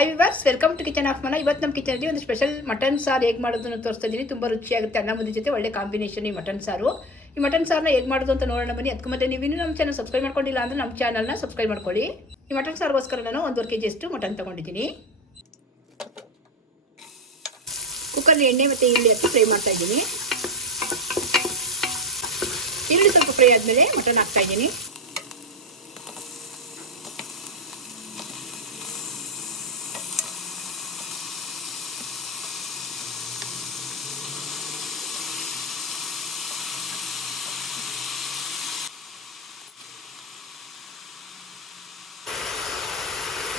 Hi viewers welcome to kitchen of Mana ಇವತ್ತು ನಮ್ಮ ಕಿಚನಲ್ಲಿ ಒಂದು ಸ್ಪೆಷಲ್ ಮಟನ್ ಸಾರು ಹೇಗೆ ಮಾಡೋದನ್ನು ತೋರಿಸ್ತಾ ಇದ್ದೀನಿ. ತುಂಬ ರುಚಿಯಾಗುತ್ತೆ, ಅನ್ನ ಮುದ್ದೆ ಜೊತೆ ಒಳ್ಳೆ ಕಾಂಬಿನೇಷನ್ ಈ ಮಟನ್ ಸಾರು. ಈ ಮಟನ್ ಸಾರನ್ನ ಹೇಗೆ ಮಾಡೋದು ಅಂತ ನೋಡೋಣ ಬನ್ನಿ. ಅದಕ್ಕೆ ಮತ್ತೆ ನೀವು ಇನ್ನೂ ನಮ್ಮ ಚಾನಲ್ ಸಬ್ಸ್ಕ್ರೈಬ್ ಮಾಡ್ಕೊಂಡಿಲ್ಲ ಅಂದರೆ ನಮ್ಮ ಚಾನಲ್ನ ಸಬ್ಸ್ಕ್ರೈಬ್ ಮಾಡ್ಕೊಳ್ಳಿ. ಈ ಮಟನ್ ಸಾರಿಗೋಸ್ಕರ ನಾನು ಒಂದೂವರೆ ಕೆ ಜಿಯಷ್ಟು ಮಟನ್ ತೊಗೊಂಡಿದ್ದೀನಿ. ಕುಕ್ಕರ್ನ ಎಣ್ಣೆ ಮತ್ತು ಈರುಳ್ಳಿ ಹಾಕಿ ಫ್ರೈ ಮಾಡ್ತಾ ಇದ್ದೀನಿ. ಈರುಳ್ಳಿ ಸ್ವಲ್ಪ ಫ್ರೈ ಆದಮೇಲೆ ಮಟನ್ ಹಾಕ್ತಾ ಇದ್ದೀನಿ.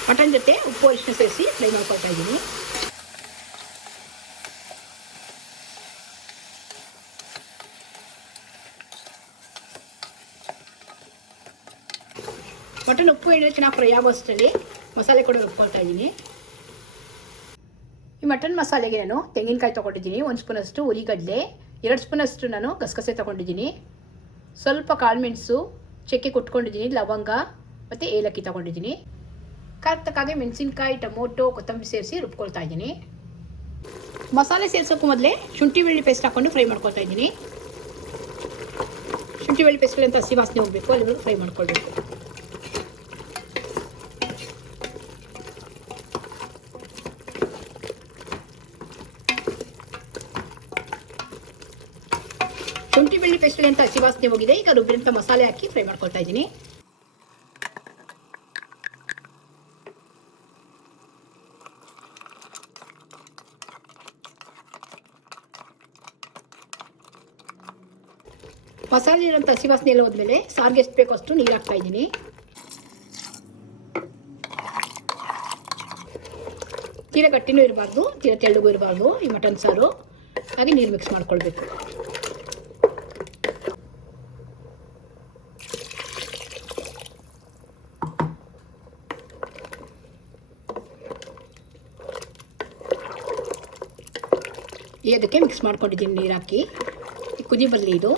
ಮಟನ್ ಜೊತೆ ಉಪ್ಪು ಅರಿಶಿನ ಸೇರಿಸಿ ಫ್ರೈ ಮಾಡ್ಕೊಳ್ತಾ ಇದ್ದೀನಿ. ಮಟನ್ ಉಪ್ಪು ಎಣ್ಣೆ ಚೆನ್ನಾಗಿ ಫ್ರೈ ಆಗೋಷ್ಟರಲ್ಲಿ ಮಸಾಲೆ ಕೂಡ ರುಬ್ಕೊಳ್ತಾ ಇದ್ದೀನಿ. ಈ ಮಟನ್ ಮಸಾಲೆಗೆ ನಾನು ತೆಂಗಿನಕಾಯಿ ತೊಗೊಂಡಿದ್ದೀನಿ. ಒಂದು ಸ್ಪೂನಷ್ಟು ಉರಿಗಡ್ಲೆ, ಎರಡು ಸ್ಪೂನಷ್ಟು ನಾನು ಗಸಗಸೆ ತೊಗೊಂಡಿದ್ದೀನಿ. ಸ್ವಲ್ಪ ಕಾಳುಮೆಣಸು ಚಕ್ಕೆ ಕುಟ್ಕೊಂಡಿದ್ದೀನಿ, ಲವಂಗ ಮತ್ತು ಏಲಕ್ಕಿ ತೊಗೊಂಡಿದ್ದೀನಿ. ಮೆಣಸಿನಕಾಯಿ ಮೆಣಸಿನ್ಕಾಯಿ, ಟೊಮೊಟೊ, ಕೊತ್ತಂಬರಿ ಸೇರಿಸಿ ರುಬ್ಕೊಳ್ತಾ ಇದ್ದೀನಿ. ಮಸಾಲೆ ಸೇರಿಸೋಕ್ಕೂ ಮೊದಲೇ ಶುಂಠಿ ಬೆಳ್ಳಿ ಪೇಸ್ಟ್ ಹಾಕ್ಕೊಂಡು ಫ್ರೈ ಮಾಡ್ಕೊಳ್ತಾ ಇದ್ದೀನಿ. ಶುಂಠಿ ಬೆಳ್ಳಿ ಪೇಸ್ಟ್ಗಳಿಂದ ಹಸಿ ವಾಸನೆ ಹೋಗಬೇಕು ಅಲ್ಲಿವರೆಗೂ ಫ್ರೈ ಮಾಡ್ಕೊಳ್ಬೇಕು. ಶುಂಠಿ ಬೆಳ್ಳಿ ಪೇಸ್ಟ್ಗಳಿಂದ ಹಸಿ ವಾಸನೆ ಹೋಗಿದೆ, ಈಗ ರುಬ್ಬಿರಂಥ ಮಸಾಲೆ ಹಾಕಿ ಫ್ರೈ ಮಾಡ್ಕೊಳ್ತಾ ಇದ್ದೀನಿ. ಮಸಾಲೆ ಇರೋಂಥ ಹಸಿ ವಾಸನೆ ಎಲ್ಲ ಹೋದ್ಮೇಲೆ ಸಾರಿಗೆ ಎಷ್ಟು ಬೇಕೋ ಅಷ್ಟು ನೀರು ಹಾಕ್ತಾ ಇದ್ದೀನಿ. ತೀರ ಗಟ್ಟಿನೂ ಇರಬಾರ್ದು ತೀರ ತೆಳ್ಳಗೂ ಇರಬಾರ್ದು, ಈ ಮಟನ್ ಸಾರು. ಹಾಗೆ ನೀರು ಮಿಕ್ಸ್ ಮಾಡ್ಕೊಳ್ಬೇಕು. ಇದಕ್ಕೆ ಮಿಕ್ಸ್ ಮಾಡ್ಕೊಂಡಿದ್ದೀನಿ ನೀರು ಹಾಕಿ. ಕುದಿ ಬರಲಿ ಇದು.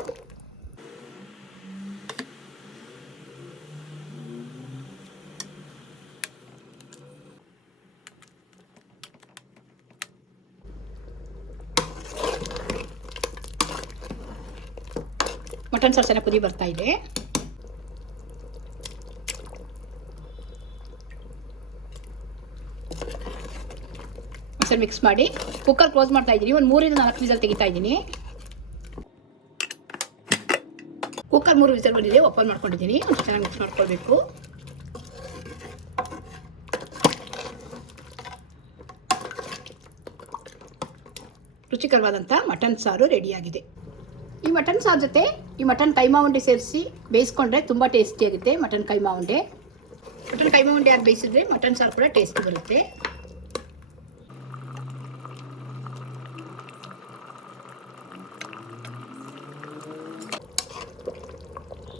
ಮಟನ್ ಸಾರು ಚೆನ್ನಾಗಿ ಕುದಿ ಬರ್ತಾ ಇದೆ. ಸರ್ ಮಿಕ್ಸ್ ಮಾಡಿ. ಕುಕ್ಕರ್ ಕ್ಲೋಸ್ ಮಾಡ್ತಾ ಇದ್ದೀನಿ. ಒಂದು ಮೂರಿಂದ ನಾಲ್ಕು ವಿಸಲ್ ತೆಗಿತಾ ಇದ್ದೀನಿ. ಕುಕ್ಕರ್ ಮೂರು ವಿಸಲ್ ಬಂದಿದೆ. ಓಪನ್ ಮಾಡ್ಕೊಂಡಿದ್ದೀನಿ. ಒಂದು ಚೆನ್ನಾಗಿ ಮಿಕ್ಸ್ ಮಾಡ್ಕೊಳ್ಬೇಕು. ರುಚಿಕರವಾದಂಥ ಮಟನ್ ಸಾರು ರೆಡಿಯಾಗಿದೆ ಈ ಮಟನ್ ಸಾರು ಜೊತೆ ಈ ಮಟನ್ ಕೈಮಾ ಉಂಡೆ ಸೇರಿಸಿ ಬೇಯಿಸ್ಕೊಂಡ್ರೆ ತುಂಬ ಟೇಸ್ಟಿಯಾಗುತ್ತೆ ಮಟನ್ ಕೈಮಾ ಉಂಡೆ ಮಟನ್ ಕೈಮಾ ಉಂಡೆ ಯಾರು ಬೇಯಿಸಿದ್ರೆ ಮಟನ್ ಸಾರು ಕೂಡ ಟೇಸ್ಟ್ ಬರುತ್ತೆ.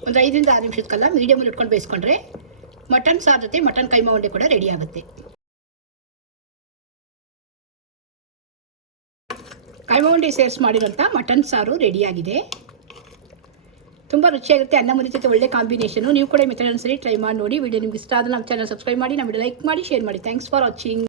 ಒಂದು ಐದರಿಂದ ಆರು ನಿಮಿಷದ ಕಾಲ ಮೀಡಿಯಮಲ್ಲಿ ಇಟ್ಕೊಂಡು ಬೇಯಿಸ್ಕೊಂಡ್ರೆ ಮಟನ್ ಸಾರು ಜೊತೆ ಮಟನ್ ಕೈಮಾ ಉಂಡೆ ಕೂಡ ರೆಡಿ ಆಗುತ್ತೆ. ಕೈಮಾ ಸೇರ್ಸ್ ಮಾಡಿರೋಂಥ ಮಟನ್ ಸಾರು ರೆಡಿಯಾಗಿದೆ. ತುಂಬ ರುಚಿಯಾಗುತ್ತೆ, ಅನ್ನ ಮುದ್ದೆ ಜೊತೆ ಒಳ್ಳೆ ಕಾಂಬಿನೇಷನು. ನೀವು ಕೂಡ ಮೆಥಡ್ ಅನ್ಸರಿ ಟ್ರೈ ಮಾಡಿ ನೋಡಿ. ವಿಡಿಯೋ ನಿಮ್ಗೆ ಇಷ್ಟ ಆದರೆ ನಮ್ಮ ಚಾನಲ್ ಸಬ್ಸ್ಕ್ರೈಬ್ ಮಾಡಿ, ನಮ್ಮ ಲೈಕ್ ಮಾಡಿ ಶೇರ್ ಮಾಡಿ. Thanks for watching